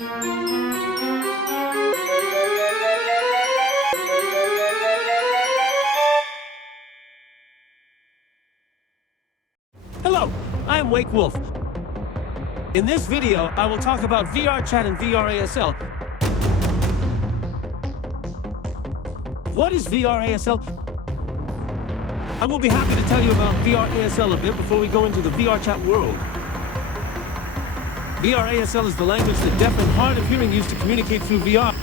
Hello, I am Wakewolf. In this video, I will talk about VRChat and VR ASL. What is VR ASL? I will be happy to tell you about VR ASL a bit before we go into the VRChat world. VR ASL is the language that deaf and hard of hearing use to communicate through VR.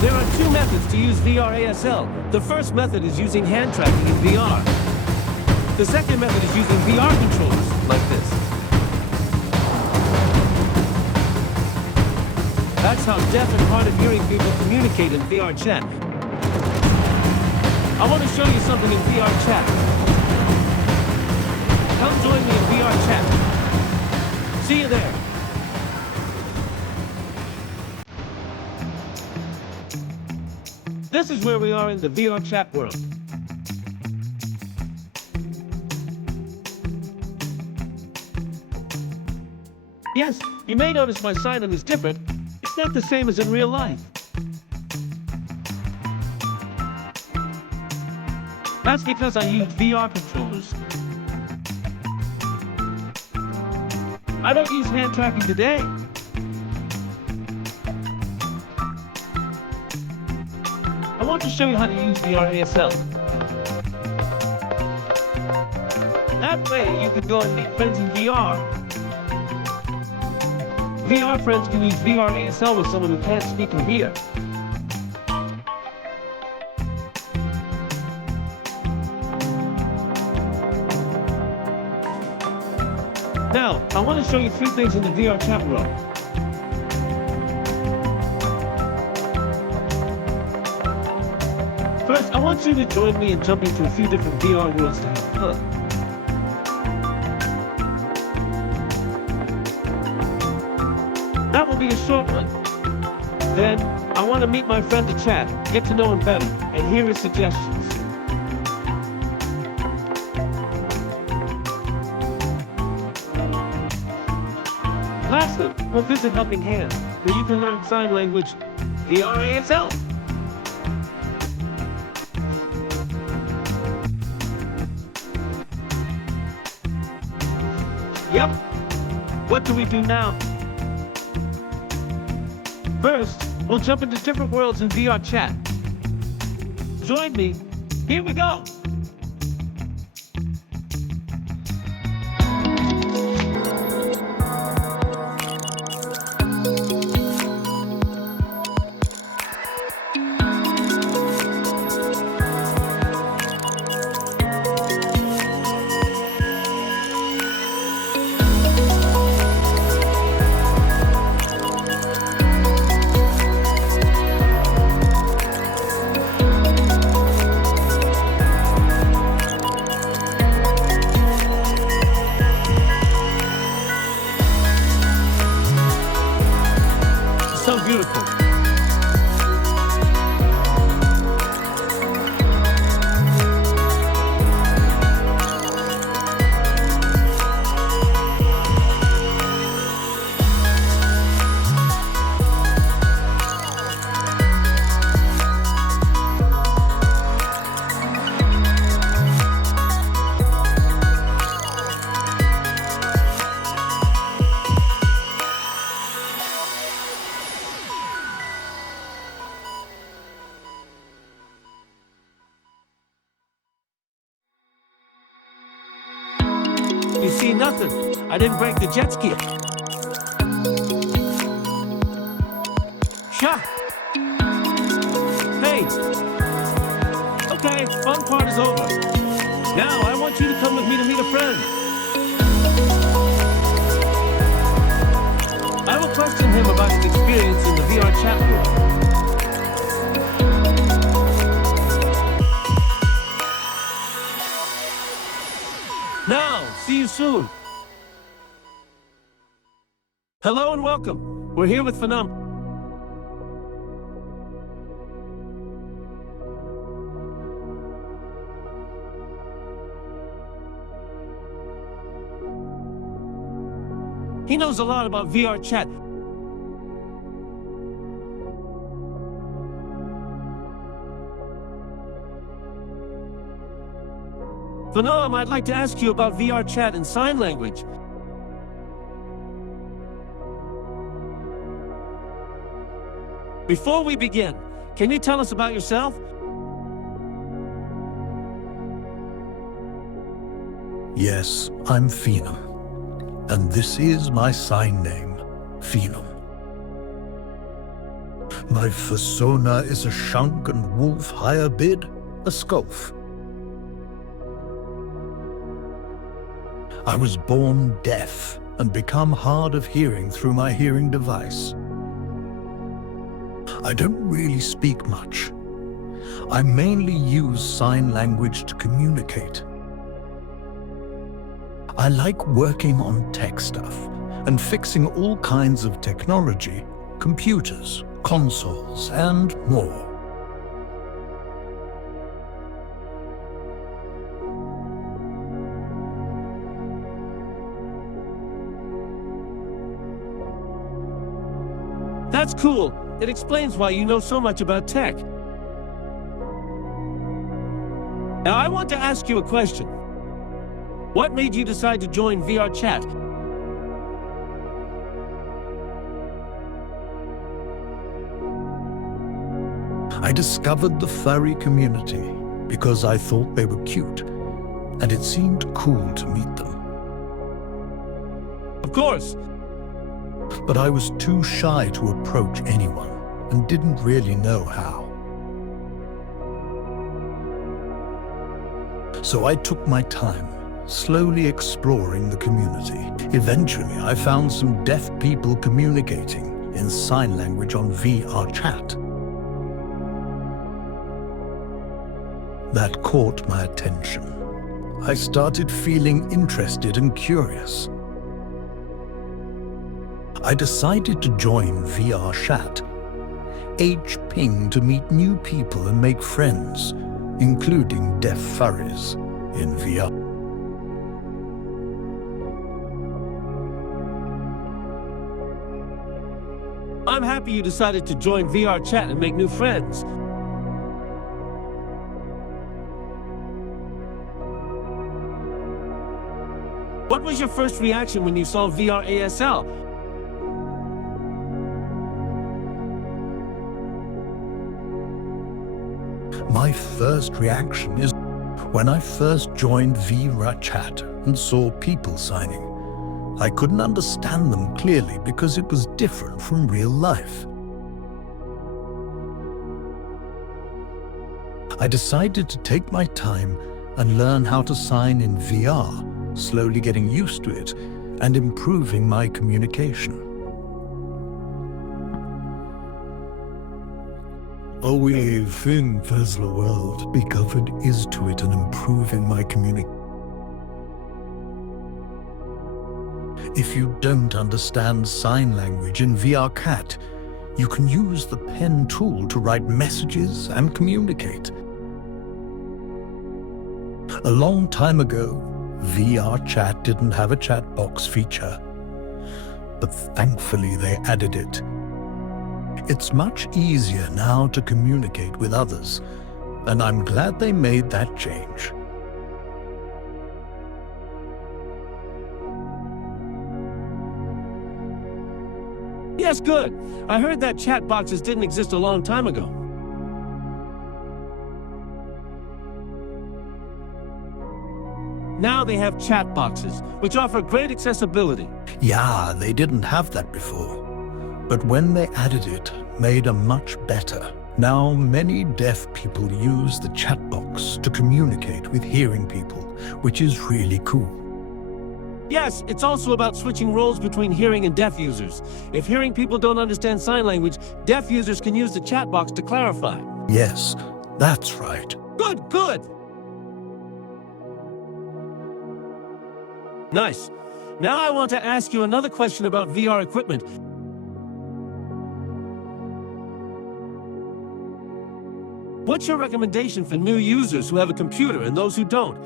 There are two methods to use VR ASL. The first method is using hand tracking in VR. The second method is using VR controllers, like this. That's how deaf and hard of hearing people communicate in VRChat. I want to show you something in VRChat. Come join me in VRChat. See you there. This is where we are in the VRChat world. Yes, you may notice my sign-in is different. It's not the same as in real life. That's because I use VR controllers. I don't use hand tracking today. I want to show you how to use VR ASL. That way you can go and meet friends in VR. VR friends can use VR ASL with someone who can't speak and hear. Now, I want to show you three things in the VRChat world. First, I want you to join me and jump into a few different VR worlds to have fun. That will be a short one. Then, I want to meet my friend to chat, get to know him better, and hear his suggestions. Lastly, we'll visit Helping Hand, where you can learn sign language VR ASL. Yep. What do we do now? First, we'll jump into different worlds in VRChat. Join me. Here we go. So beautiful. You see nothing. I didn't break the jet ski. Shot. Hey. Okay, fun part is over. Now I want you to come with me to meet a friend. I will question him about his experience in the VRChat world. Now, see you soon. Hello and welcome. We're here with Phenom. He knows a lot about VRChat. Phenom, I'd like to ask you about VRChat and sign language. Before we begin, can you tell us about yourself? Yes, I'm Phenom, and this is my sign name, Phenom. My persona is a shunk and wolf higher bid, a skulf. I was born deaf and become hard of hearing through my hearing device. I don't really speak much. I mainly use sign language to communicate. I like working on tech stuff and fixing all kinds of technology, computers, consoles, and more. That's cool. It explains why you know so much about tech. Now, I want to ask you a question. What made you decide to join VRChat? I discovered the furry community because I thought they were cute, and it seemed cool to meet them. Of course. But I was too shy to approach anyone and didn't really know how. So I took my time, slowly exploring the community. Eventually, I found some deaf people communicating in sign language on VRChat. That caught my attention. I started feeling interested and curious. I decided to join VRChat, H-ping to meet new people and make friends, including deaf furries in VR. I'm happy you decided to join VRChat and make new friends. What was your first reaction when you saw VR ASL? My first reaction is when I first joined VRChat and saw people signing. I couldn't understand them clearly because it was different from real life. I decided to take my time and learn how to sign in VR, slowly getting used to it and improving my communication. All we think as the world be covered is to it and improving my communication. If you don't understand sign language in VRChat, you can use the pen tool to write messages and communicate. A long time ago, VRChat didn't have a chat box feature, but thankfully they added it. It's much easier now to communicate with others, and I'm glad they made that change. Yes, good. I heard that chat boxes didn't exist a long time ago. Now they have chat boxes, which offer great accessibility. Yeah, they didn't have that before. But when they added it, made a much better. Now many deaf people use the chat box to communicate with hearing people, which is really cool. Yes, it's also about switching roles between hearing and deaf users. If hearing people don't understand sign language, deaf users can use the chat box to clarify. Yes, that's right. Good, good. Nice. Now I want to ask you another question about VR equipment. What's your recommendation for new users who have a computer and those who don't?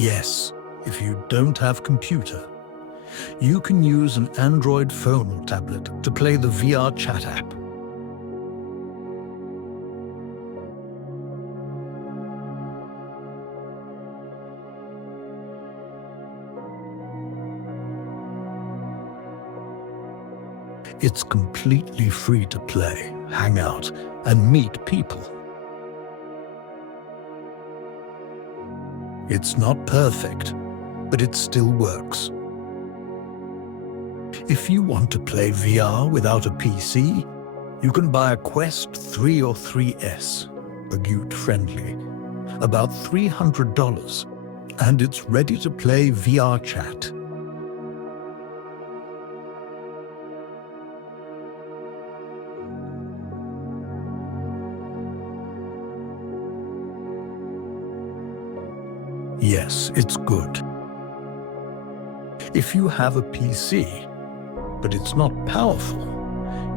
Yes, if you don't have computer, you can use an Android phone or tablet to play the VRChat app. It's completely free to play, hang out, and meet people. It's not perfect, but it still works. If you want to play VR without a PC, you can buy a Quest 3 or 3S, Bagut-friendly, about $300, and it's ready to play VRChat. Yes, it's good. If you have a PC, but it's not powerful,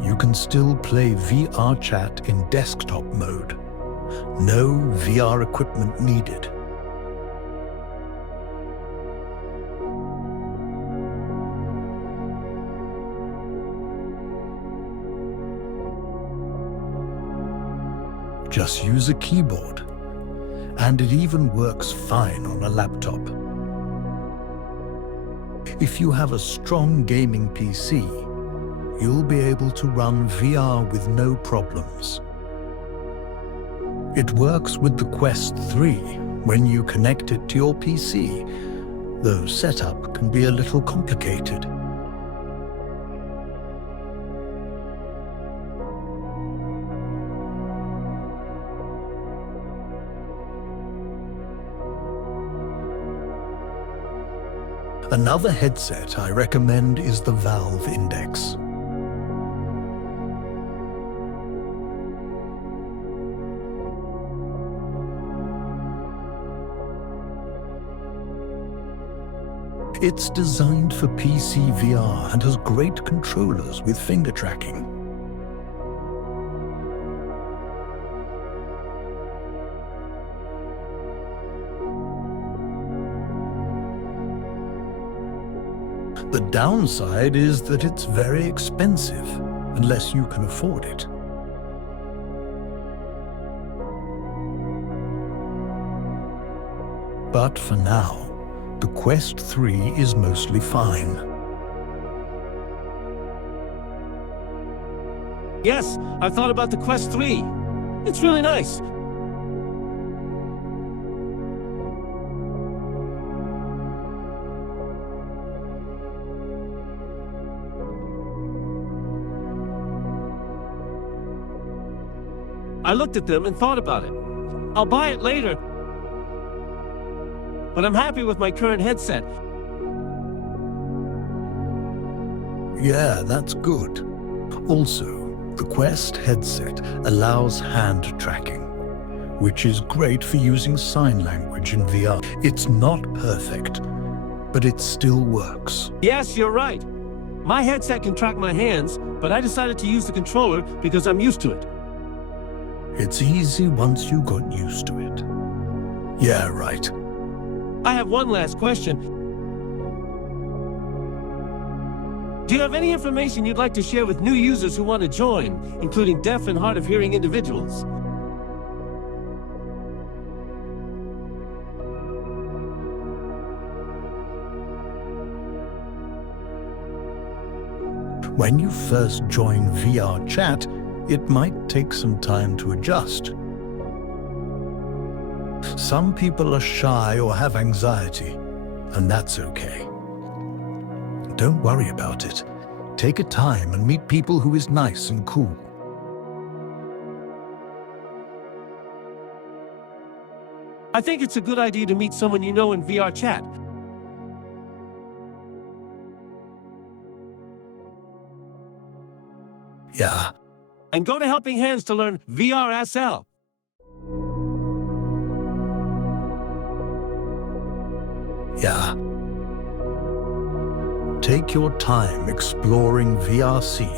you can still play VRChat in desktop mode. No VR equipment needed. Just use a keyboard. And it even works fine on a laptop. If you have a strong gaming PC, you'll be able to run VR with no problems. It works with the Quest 3 when you connect it to your PC, though setup can be a little complicated. Another headset I recommend is the Valve Index. It's designed for PC VR and has great controllers with finger tracking. The downside is that it's very expensive, unless you can afford it. But for now, the Quest 3 is mostly fine. Yes, I've thought about the Quest 3. It's really nice. I looked at them and thought about it. I'll buy it later. But I'm happy with my current headset. Yeah, that's good. Also, the Quest headset allows hand tracking, which is great for using sign language in VR. It's not perfect, but it still works. Yes, you're right. My headset can track my hands, but I decided to use the controller because I'm used to it. It's easy once you got used to it. Yeah, right. I have one last question. Do you have any information you'd like to share with new users who want to join, including deaf and hard of hearing individuals? When you first join VRChat, it might take some time to adjust. Some people are shy or have anxiety, and that's okay. Don't worry about it. Take a time and meet people who is nice and cool. I think it's a good idea to meet someone you know in VRChat. Yeah. And go to Helping Hands to learn VR ASL. Yeah. Take your time exploring VRC.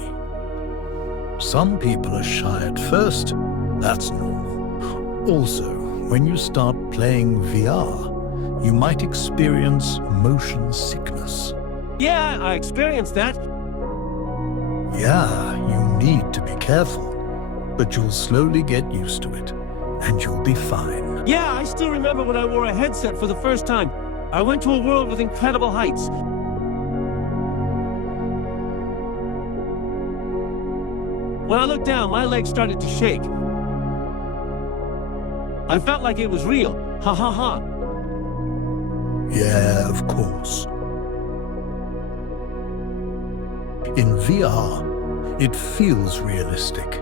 Some people are shy at first. That's normal. Also, when you start playing VR, you might experience motion sickness. Yeah, I experienced that. Yeah, you need to be careful, but you'll slowly get used to it, and you'll be fine. Yeah, I still remember when I wore a headset for the first time. I went to a world with incredible heights. When I looked down, my legs started to shake. I felt like it was real. Ha ha ha. Yeah, of course. In VR, it feels realistic,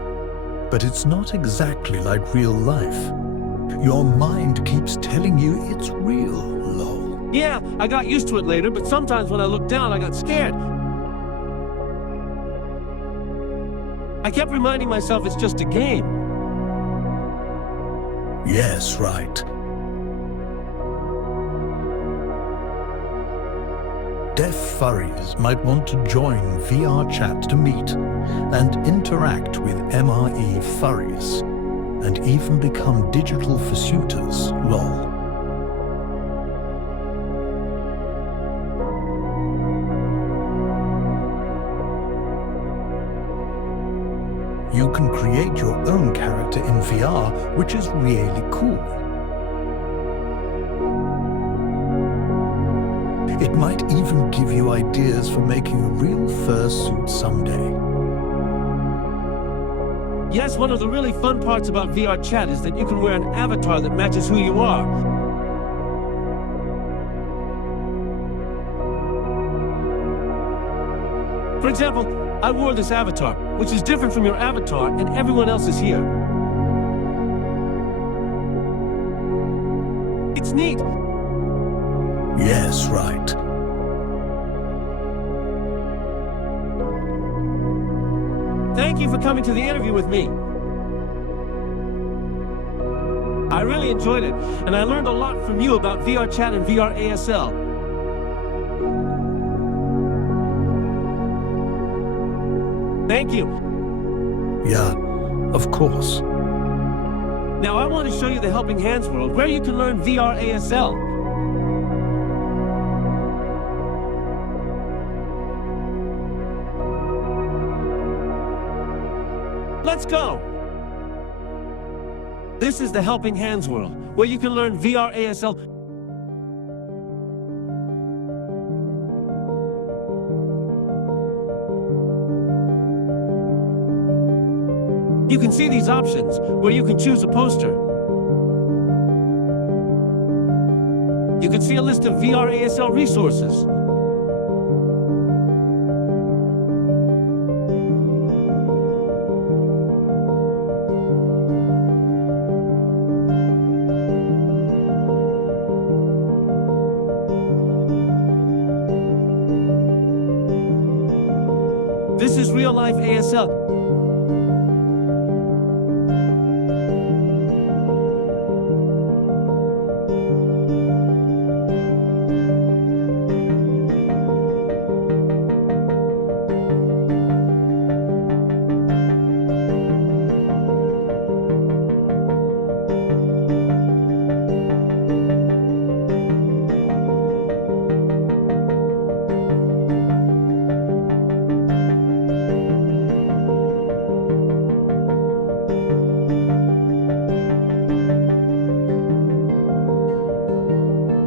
but it's not exactly like real life. Your mind keeps telling you it's real, lol. Yeah, I got used to it later, but sometimes when I looked down, I got scared. I kept reminding myself it's just a game. Yes, right. Deaf furries might want to join VRChat to meet and interact with MRE furries, and even become digital fursuiters, lol. You can create your own character in VR, which is really cool. It might even give you ideas for making a real fursuit someday. Yes, one of the really fun parts about VRChat is that you can wear an avatar that matches who you are. For example, I wore this avatar, which is different from your avatar, and everyone else is here. It's neat. Yes, right. Thank you for coming to the interview with me. I really enjoyed it, and I learned a lot from you about VRChat and VR ASL. Thank you. Yeah, of course. Now I want to show you the Helping Hands world, where you can learn VR ASL. Let's go! This is the Helping Hands world, where you can learn VR ASL. You can see these options, where you can choose a poster. You can see a list of VR ASL resources. This is real-life ASL.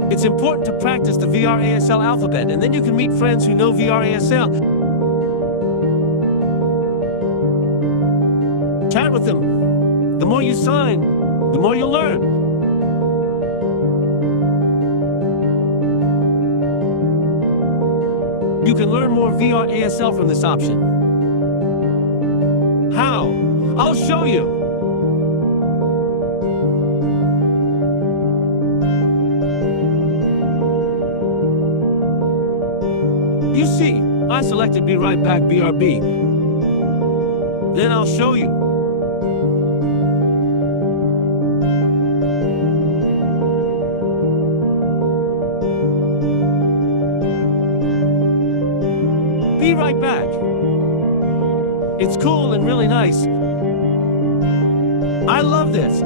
It's important to practice the VR ASL alphabet, and then you can meet friends who know VR ASL. Chat with them. The more you sign, the more you learn. You can learn more VR ASL from this option. How? I'll show you. You see, I selected Be Right Back BRB. Then I'll show you. Be right back. It's cool and really nice. I love this.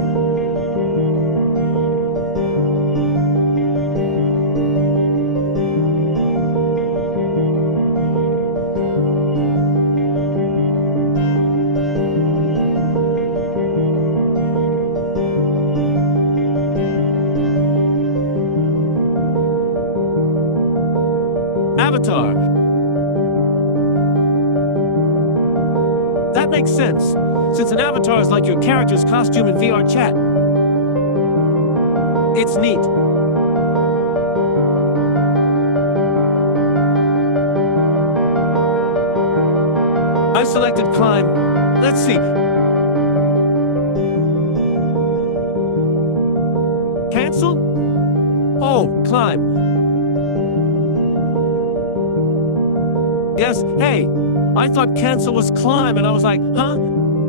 avatar. That makes sense, since an avatar is like your character's costume in VRChat. It's neat. I selected climb. Let's see. Cancel? Oh, climb. Yes, hey, I thought cancel was climb, and I was like, huh?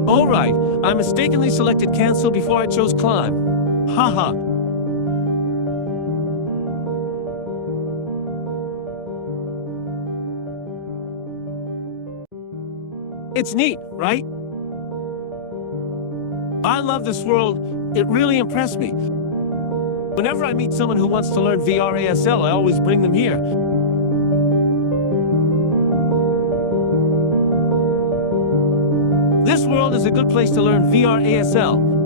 All right, I mistakenly selected cancel before I chose climb. Haha. It's neat, right? I love this world. It really impressed me. Whenever I meet someone who wants to learn VR ASL, I always bring them here. This world is a good place to learn VR ASL.